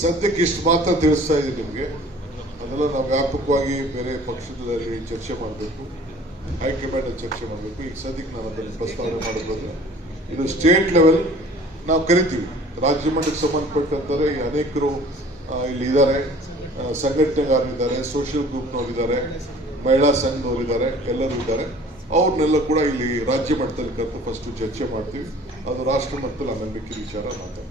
ಸದ್ಯಕ್ಕೆ ಇಷ್ಟು ಮಾತ್ರ ತಿಳಿಸ್ತಾ ಇದ್ದೀನಿ ನಿಮಗೆ. ಅದೆಲ್ಲ ನಾವು ವ್ಯಾಪಕವಾಗಿ ಬೇರೆ ಪಕ್ಷದಲ್ಲಿ ಚರ್ಚೆ ಮಾಡಬೇಕು, ಹೈಕಮಾಂಡ್ ಚರ್ಚೆ ಮಾಡಬೇಕು. ಈಗ ಸದ್ಯಕ್ಕೆ ನಾನು ಅದನ್ನು ಪ್ರಸ್ತಾವನೆ ಮಾಡೋದಾದ್ರೆ ಇದು ಸ್ಟೇಟ್ ಲೆವೆಲ್ ನಾವು ಕರಿತೀವಿ. ರಾಜ್ಯ ಮಟ್ಟಕ್ಕೆ ಸಂಬಂಧಪಟ್ಟಂತಾರೆ ಅನೇಕರು ಇಲ್ಲಿ ಇದ್ದಾರೆ, ಸಂಘಟನೆಗಾರರಿದ್ದಾರೆ, ಸೋಷಿಯಲ್ ಗ್ರೂಪ್ನವರಿದ್ದಾರೆ, ಮಹಿಳಾ ಸಂಘದವರಿದ್ದಾರೆ, ಎಲ್ಲರೂ ಇದ್ದಾರೆ. ಅವ್ರನ್ನೆಲ್ಲ ಕೂಡ ಇಲ್ಲಿ ರಾಜ್ಯ ಮಟ್ಟದಲ್ಲಿ ಕರೆದು ಫಸ್ಟ್ ಚರ್ಚೆ ಮಾಡ್ತೀವಿ. ಅದು ರಾಷ್ಟ್ರ ಮಟ್ಟದಲ್ಲಿ ಆಮೇಲೆ ಮಿಕ್ಕಿದ ವಿಚಾರ ಮಾತಾಡ್ತೀವಿ.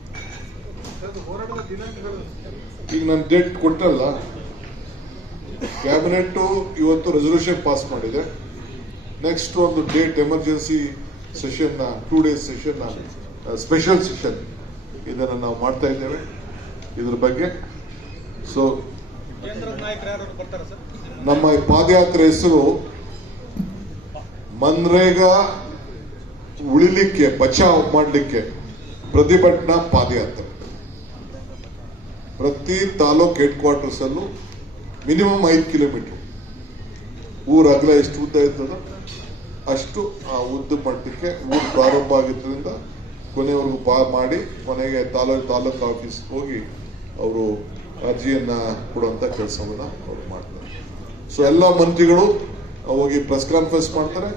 ಈಗ ನಾನು ಡೇಟ್ ಕೊಟ್ಟಲ್ಲ, ಕ್ಯಾಬಿನೆಟ್ ಇವತ್ತು ರೆಸಲ್ಯೂಷನ್ ಪಾಸ್ ಮಾಡಿದೆ. ನೆಕ್ಸ್ಟ್ ಒಂದು date emergency session, 2 days session, special session ಇದನ್ನು ನಾವು ಮಾಡ್ತಾ ಇದ್ದೇವೆ ಇದ್ರ ಬಗ್ಗೆ. ಸೊ ನಮ್ಮ ಈ ಪಾದಯಾತ್ರೆ ಹೆಸರು ಮನ್ರೇಗಾ ಉಳಿಲಿಕ್ಕೆ, ಬಚಾವ್ ಮಾಡಲಿಕ್ಕೆ ಪ್ರತಿಭಟನಾ ಪಾದಯಾತ್ರೆ. ಪ್ರತಿ ತಾಲೂಕ್ ಹೆಡ್ ಕ್ವಾರ್ಟರ್ಸ್ ಅಲ್ಲೂ ಮಿನಿಮಮ್ 5 ಕಿಲೋಮೀಟರ್ ಊರ ಅಗಲ ಎಷ್ಟು ಉದ್ದ ಇರ್ತದ ಅಷ್ಟು ಆ ಉದ್ದ ಮಟ್ಟಕ್ಕೆ ಊರು ಪ್ರಾರಂಭ ಆಗಿದ್ದರಿಂದ ಕೊನೆವರೆಗೂ ಮಾಡಿ ಕೊನೆಗೆ ತಾಲೂಕು ಆಫೀಸ್ ಹೋಗಿ ಅವರು ಅರ್ಜಿಯನ್ನ ಕೊಡುವಂತ ಕೆಲಸವನ್ನ ಅವರು ಮಾಡ್ತಾರೆ. ಸೊ ಎಲ್ಲ ಮಂತ್ರಿಗಳು ಹೋಗಿ ಪ್ರೆಸ್ ಕಾನ್ಫರೆನ್ಸ್ ಮಾಡ್ತಾರೆ,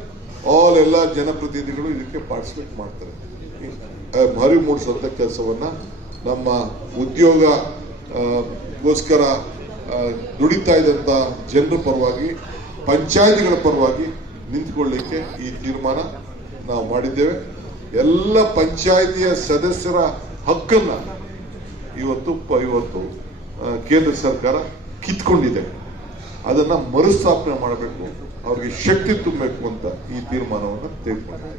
ಎಲ್ಲ ಜನಪ್ರತಿನಿಧಿಗಳು ಇದಕ್ಕೆ ಪಾರ್ಟಿಸಿಪೇಟ್ ಮಾಡ್ತಾರೆ. ಅರಿವು ಮೂಡಿಸುವಂತ ಕೆಲಸವನ್ನ ನಮ್ಮ ಉದ್ಯೋಗಗೋಸ್ಕರ ದುಡಿತಾ ಇದ್ದಂತ ಜನರ ಪರವಾಗಿ, ಪಂಚಾಯತಿಗಳ ಪರವಾಗಿ ನಿಂತ್ಕೊಳ್ಳಿಕ್ಕೆ ಈ ತೀರ್ಮಾನ ನಾವು ಮಾಡಿದ್ದೇವೆ. ಎಲ್ಲ ಪಂಚಾಯತಿಯ ಸದಸ್ಯರ ಹಕ್ಕನ್ನ ಇವತ್ತು ಕೇಂದ್ರ ಸರ್ಕಾರ ಕಿತ್ಕೊಂಡಿದೆ. ಅದನ್ನ ಮರುಸ್ಥಾಪನೆ ಮಾಡಬೇಕು, ಅವ್ರಿಗೆ ಶಕ್ತಿ ತುಂಬಬೇಕು ಅಂತ ಈ ತೀರ್ಮಾನವನ್ನು ತೆಗೆದುಕೊಂಡಿದೆ.